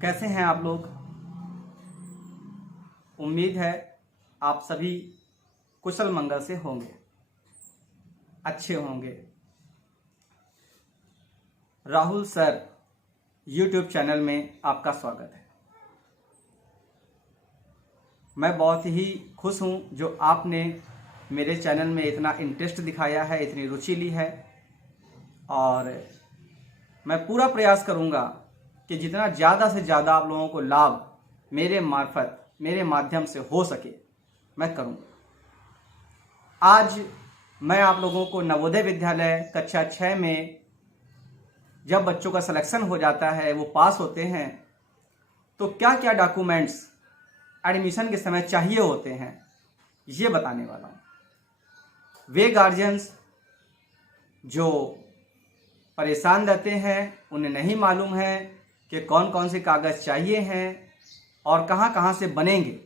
कैसे हैं आप लोग। उम्मीद है आप सभी कुशल मंगल से होंगे, अच्छे होंगे। राहुल सर यूट्यूब चैनल में आपका स्वागत है। मैं बहुत ही खुश हूं जो आपने मेरे चैनल में इतना इंटरेस्ट दिखाया है, इतनी रुचि ली है, और मैं पूरा प्रयास करूंगा कि जितना ज़्यादा से ज़्यादा आप लोगों को लाभ मेरे मार्फत, मेरे माध्यम से हो सके मैं करूंगा। आज मैं आप लोगों को नवोदय विद्यालय कक्षा 6 में जब बच्चों का सिलेक्शन हो जाता है, वो पास होते हैं, तो क्या क्या डॉक्यूमेंट्स एडमिशन के समय चाहिए होते हैं ये बताने वाला हूँ। वे गार्जियंस जो परेशान रहते हैं, उन्हें नहीं मालूम है कि कौन कौन से कागज़ चाहिए हैं और कहाँ कहाँ से बनेंगे,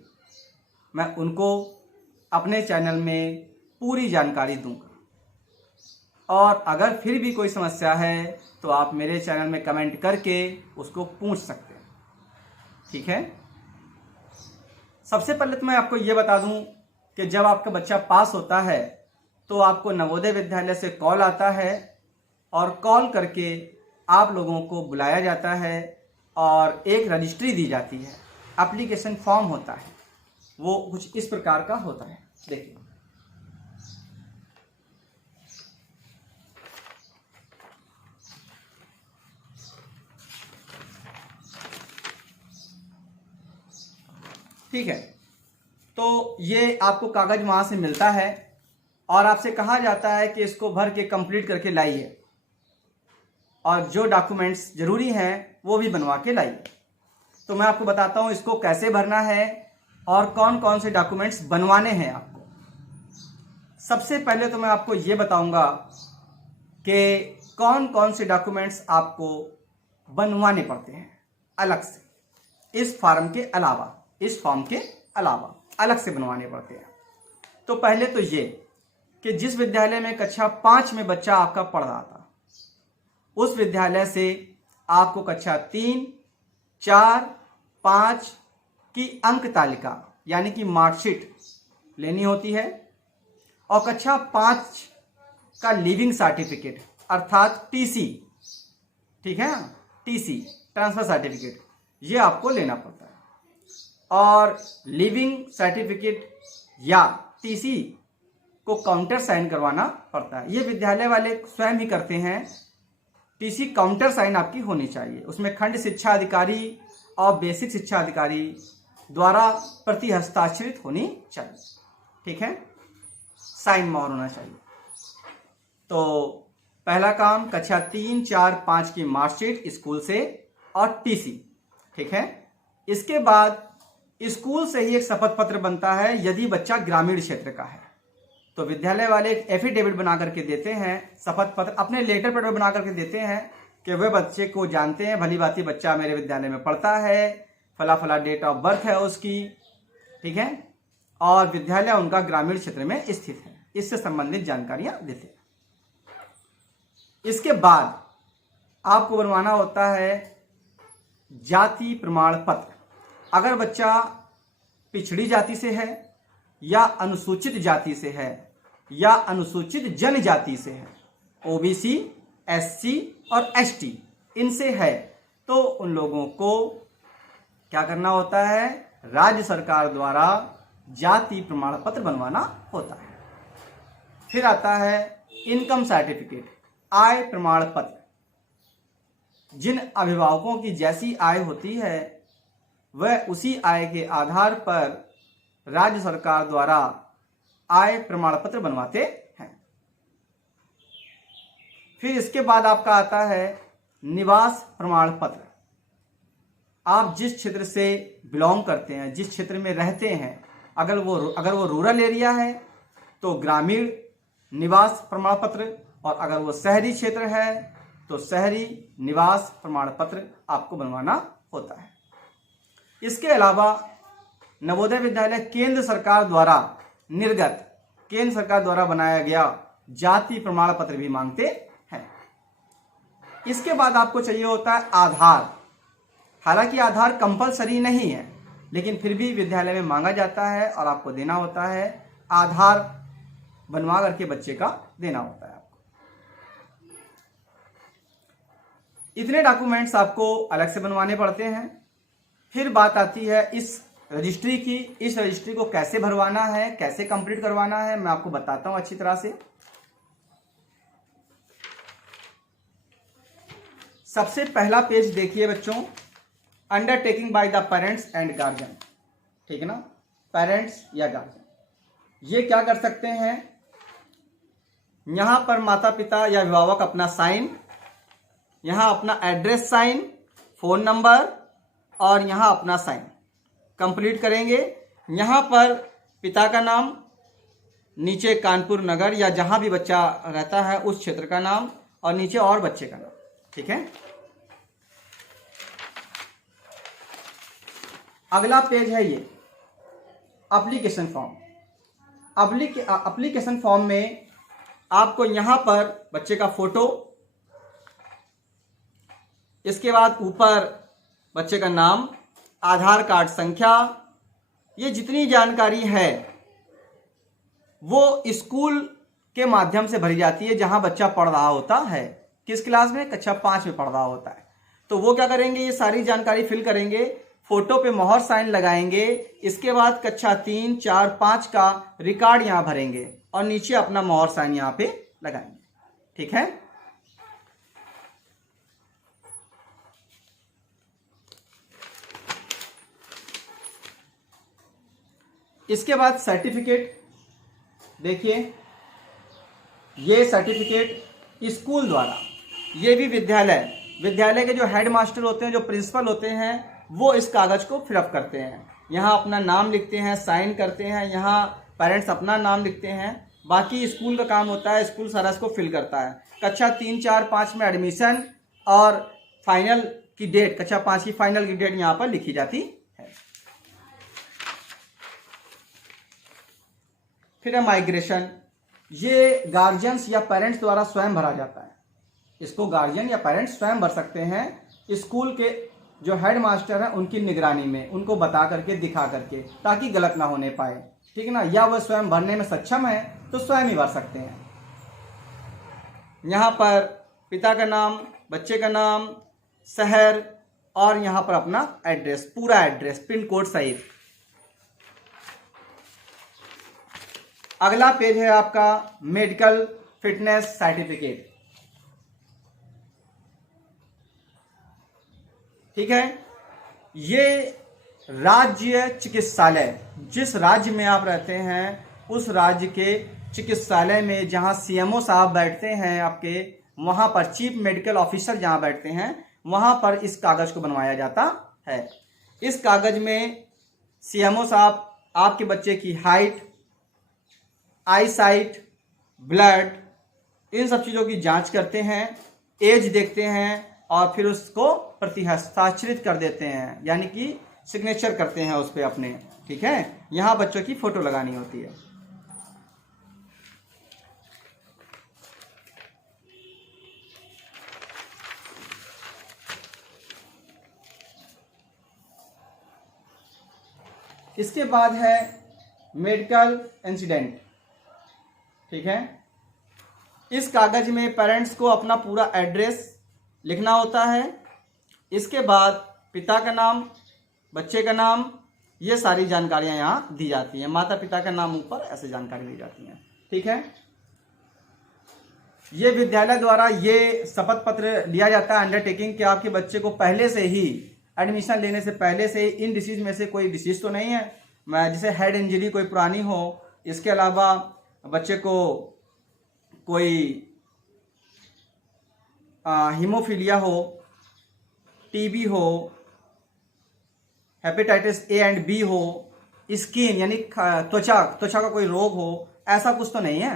मैं उनको अपने चैनल में पूरी जानकारी दूंगा। और अगर फिर भी कोई समस्या है तो आप मेरे चैनल में कमेंट करके उसको पूछ सकते हैं, ठीक है। सबसे पहले तो मैं आपको ये बता दूं कि जब आपका बच्चा पास होता है तो आपको नवोदय विद्यालय से कॉल आता है और कॉल करके आप लोगों को बुलाया जाता है और एक रजिस्ट्री दी जाती है, एप्लीकेशन फॉर्म होता है। वो कुछ इस प्रकार का होता है, देखिए। ठीक है, तो ये आपको कागज वहां से मिलता है और आपसे कहा जाता है कि इसको भर के कंप्लीट करके लाइए और जो डॉक्यूमेंट्स जरूरी हैं वो भी बनवा के लाइए। तो मैं आपको बताता हूँ इसको कैसे भरना है और कौन कौन से डॉक्यूमेंट्स बनवाने हैं आपको। सबसे पहले तो मैं आपको ये बताऊंगा कि कौन कौन से डॉक्यूमेंट्स आपको बनवाने पड़ते हैं अलग से, इस फॉर्म के अलावा, इस फॉर्म के अलावा अलग से बनवाने पड़ते हैं। तो पहले तो ये कि जिस विद्यालय में कक्षा 5 में बच्चा आपका पढ़ रहा था, उस विद्यालय से आपको कक्षा 3, 4, 5 की अंक तालिका यानी कि मार्कशीट लेनी होती है और कक्षा 5 का लिविंग सर्टिफिकेट अर्थात टीसी, ठीक है, टीसी ट्रांसफर सर्टिफिकेट, ये आपको लेना पड़ता है। और लिविंग सर्टिफिकेट या टीसी को काउंटर साइन करवाना पड़ता है। ये विद्यालय वाले स्वयं ही करते हैं। टीसी काउंटर साइन आपकी होनी चाहिए, उसमें खंड शिक्षा अधिकारी और बेसिक शिक्षा अधिकारी द्वारा प्रति हस्ताक्षरित होनी चाहिए, ठीक है, साइन मोहर होना चाहिए। तो पहला काम कक्षा 3, 4, 5 की मार्कशीट स्कूल से और टीसी, ठीक है। इसके बाद स्कूल से ही एक शपथ पत्र बनता है यदि बच्चा ग्रामीण क्षेत्र का है, तो विद्यालय वाले एक एफिडेविट बना करके देते हैं, शपथ पत्र अपने लेटर पैड में बना करके देते हैं कि वे बच्चे को जानते हैं, भली भांति बच्चा मेरे विद्यालय में पढ़ता है, फला फला डेट ऑफ बर्थ है उसकी, ठीक है, और विद्यालय उनका ग्रामीण क्षेत्र में स्थित है, इससे संबंधित जानकारियां देते हैं। इसके बाद आपको बनवाना होता है जाति प्रमाण पत्र। अगर बच्चा पिछड़ी जाति से है या अनुसूचित जाति से है या अनुसूचित जनजाति से है, ओबीसी, एससी और एसटी इनसे है, तो उन लोगों को क्या करना होता है, राज्य सरकार द्वारा जाति प्रमाण पत्र बनवाना होता है। फिर आता है इनकम सर्टिफिकेट, आय प्रमाण पत्र। जिन अभिभावकों की जैसी आय होती है वह उसी आय के आधार पर राज्य सरकार द्वारा आय प्रमाण पत्र बनवाते हैं। फिर इसके बाद आपका आता है निवास प्रमाण पत्र। आप जिस क्षेत्र से बिलोंग करते हैं, जिस क्षेत्र में रहते हैं, अगर वो रूरल एरिया है तो ग्रामीण निवास प्रमाण पत्र, और अगर वो शहरी क्षेत्र है तो शहरी निवास प्रमाण पत्र आपको बनवाना होता है। इसके अलावा नवोदय विद्यालय केंद्र सरकार द्वारा निर्गत, केंद्र सरकार द्वारा बनाया गया जाति प्रमाण पत्र भी मांगते हैं। इसके बाद आपको चाहिए होता है आधार, हालांकि आधार कंपलसरी नहीं है, लेकिन फिर भी विद्यालय में मांगा जाता है और आपको देना होता है। आधार बनवा करके बच्चे का देना होता है आपको। इतने डॉक्यूमेंट्स आपको अलग से बनवाने पड़ते हैं। फिर बात आती है इस रजिस्ट्री की। इस रजिस्ट्री को कैसे भरवाना है, कैसे कंप्लीट करवाना है, मैं आपको बताता हूं अच्छी तरह से। सबसे पहला पेज देखिए बच्चों, undertaking by the parents and guardian, ठीक है ना, पेरेंट्स या गार्जियन। ये क्या कर सकते हैं, यहां पर माता पिता या अभिभावक अपना साइन, यहां अपना एड्रेस साइन, फोन नंबर और यहां अपना साइन कंप्लीट करेंगे। यहां पर पिता का नाम, नीचे कानपुर नगर या जहां भी बच्चा रहता है उस क्षेत्र का नाम, और नीचे और बच्चे का नाम, ठीक है। अगला पेज है ये एप्लीकेशन फॉर्म। एप्लीकेशन फॉर्म में आपको यहां पर बच्चे का फोटो, इसके बाद ऊपर बच्चे का नाम, आधार कार्ड संख्या, ये जितनी जानकारी है वो स्कूल के माध्यम से भरी जाती है जहां बच्चा पढ़ रहा होता है। किस क्लास में, कक्षा 5 में पढ़ रहा होता है। तो वो क्या करेंगे, ये सारी जानकारी फिल करेंगे, फोटो पे मोहर साइन लगाएंगे। इसके बाद कक्षा 3, 4, 5 का रिकॉर्ड यहां भरेंगे और नीचे अपना मोहर साइन यहां पे लगाएंगे, ठीक है। इसके बाद सर्टिफिकेट देखिए, ये सर्टिफिकेट स्कूल द्वारा, ये भी विद्यालय के जो हेड मास्टर होते हैं, जो प्रिंसिपल होते हैं, वो इस कागज को फिलअप करते हैं। यहाँ अपना नाम लिखते हैं, साइन करते हैं, यहाँ पेरेंट्स अपना नाम लिखते हैं। बाकी स्कूल का काम होता है, स्कूल सारा इसको फिल करता है। कक्षा 3, 4, 5 में एडमिशन और फाइनल की डेट, कक्षा 5 की फाइनल की डेट यहाँ पर लिखी जाती है। फिर है माइग्रेशन। ये गार्जियंस या पेरेंट्स द्वारा स्वयं भरा जाता है। इसको गार्जियन या पेरेंट्स स्वयं भर सकते हैं स्कूल के जो हेड मास्टर हैं उनकी निगरानी में, उनको बता करके, दिखा करके, ताकि गलत ना होने पाए, ठीक है ना। या वह स्वयं भरने में सक्षम है तो स्वयं ही भर सकते हैं। यहाँ पर पिता का नाम, बच्चे का नाम, शहर और यहाँ पर अपना एड्रेस, पूरा एड्रेस पिन कोड सहित। अगला पेज है आपका मेडिकल फिटनेस सर्टिफिकेट, ठीक है। ये राज्य चिकित्सालय, जिस राज्य में आप रहते हैं उस राज्य के चिकित्सालय में जहां सीएमओ साहब बैठते हैं आपके, वहां पर चीफ मेडिकल ऑफिसर जहां बैठते हैं, वहां पर इस कागज को बनवाया जाता है। इस कागज में सीएमओ साहब आपके बच्चे की हाइट, आई साइट, ब्लड, इन सब चीज़ों की जांच करते हैं, एज देखते हैं और फिर उसको प्रतिहस्ताक्षरित कर देते हैं, यानी कि सिग्नेचर करते हैं उस पर अपने, ठीक है। यहाँ बच्चों की फोटो लगानी होती है। इसके बाद है मेडिकल इंसिडेंट, ठीक है। इस कागज में पेरेंट्स को अपना पूरा एड्रेस लिखना होता है। इसके बाद पिता का नाम, बच्चे का नाम, ये सारी जानकारियां यहाँ दी जाती हैं। माता पिता का नाम ऊपर ऐसे जानकारी दी जाती है, ठीक है। ये विद्यालय द्वारा ये शपथ पत्र लिया जाता है, अंडरटेकिंग, कि आपके बच्चे को पहले से ही, एडमिशन लेने से पहले से ही, इन डिसीज में से कोई डिसीज तो नहीं है, जैसे हेड इंजरी कोई पुरानी हो, इसके अलावा बच्चे को कोई हीमोफीलिया हो, टीबी हो, हेपेटाइटिस ए एंड बी हो, स्किन यानी त्वचा का कोई रोग हो, ऐसा कुछ तो नहीं है।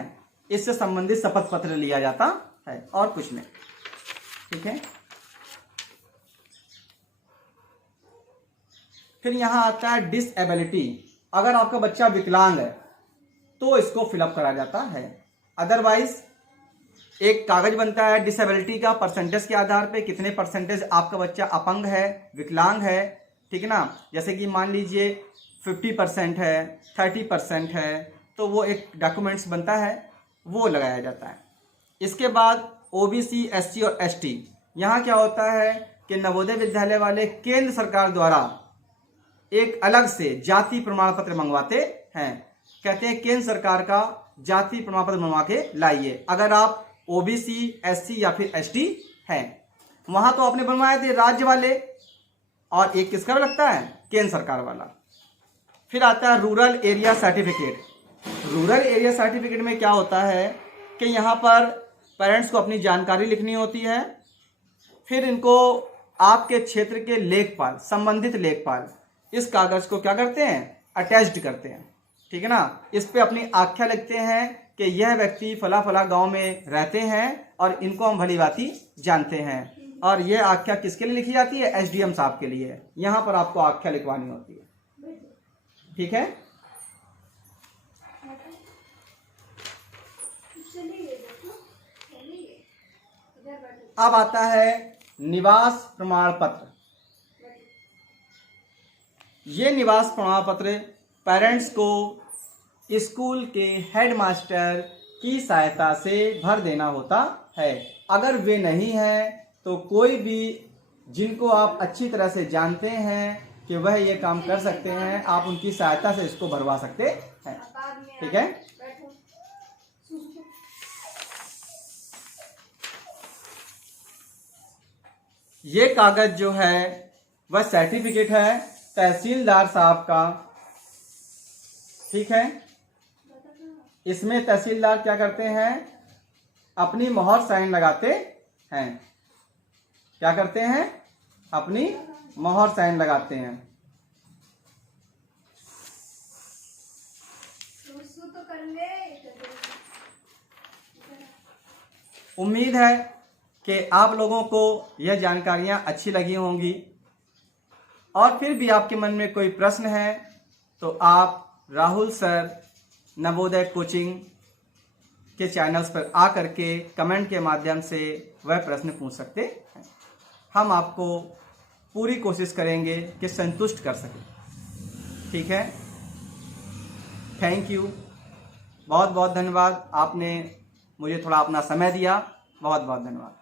इससे संबंधित शपथ पत्र लिया जाता है और कुछ नहीं, ठीक है। फिर यहां आता है डिसएबिलिटी। अगर आपका बच्चा विकलांग है तो इसको फिलअप करा जाता है, अदरवाइज एक कागज बनता है डिसेबिलिटी का परसेंटेज के आधार पे, कितने परसेंटेज आपका बच्चा अपंग है, विकलांग है, ठीक है ना। जैसे कि मान लीजिए 50% है, 30% है, तो वो एक डॉक्यूमेंट्स बनता है, वो लगाया जाता है। इसके बाद ओबीसी, एससी और एसटी, यहाँ क्या होता है कि नवोदय विद्यालय वाले केंद्र सरकार द्वारा एक अलग से जाति प्रमाण पत्र मंगवाते हैं। कहते हैं केंद्र सरकार का जाति प्रमाण पत्र मंगवा के लाइए। अगर आप ओबीसी, एससी या फिर एसटी हैं, वहां तो आपने बनवाए थे राज्य वाले, और एक किसका लगता है, केंद्र सरकार वाला। फिर आता है rural area certificate. Rural area certificate में क्या होता है कि यहाँ पर पेरेंट्स को अपनी जानकारी लिखनी होती है, फिर इनको आपके क्षेत्र के लेखपाल, संबंधित लेखपाल इस कागज को क्या करते हैं, अटैच्ड करते हैं, ठीक है ना। इस पे अपनी आख्या लिखते हैं कि यह व्यक्ति फला फला गांव में रहते हैं और इनको हम भली भांति जानते हैं। और यह आख्या किसके लिए लिखी जाती है, एसडीएम साहब के लिए। यहां पर आपको आख्या लिखवानी होती है, ठीक है। अब आता है निवास प्रमाण पत्र। ये निवास प्रमाण पत्र पेरेंट्स को स्कूल के हेडमास्टर की सहायता से भर देना होता है। अगर वे नहीं हैं तो कोई भी जिनको आप अच्छी तरह से जानते हैं कि वह ये काम कर सकते हैं, आप उनकी सहायता से इसको भरवा सकते हैं, ठीक है। ये कागज जो है वह सर्टिफिकेट है तहसीलदार साहब का, ठीक है। इसमें तहसीलदार क्या करते हैं, अपनी मोहर साइन लगाते हैं। क्या करते हैं, अपनी मोहर साइन लगाते हैं। उम्मीद है कि आप लोगों को यह जानकारियां अच्छी लगी होंगी, और फिर भी आपके मन में कोई प्रश्न है तो आप राहुल सर नवोदय कोचिंग के चैनल्स पर आकर के कमेंट के माध्यम से वह प्रश्न पूछ सकते हैं। हम आपको पूरी कोशिश करेंगे कि संतुष्ट कर सकें, ठीक है। थैंक यू, बहुत बहुत धन्यवाद। आपने मुझे थोड़ा अपना समय दिया, बहुत बहुत धन्यवाद।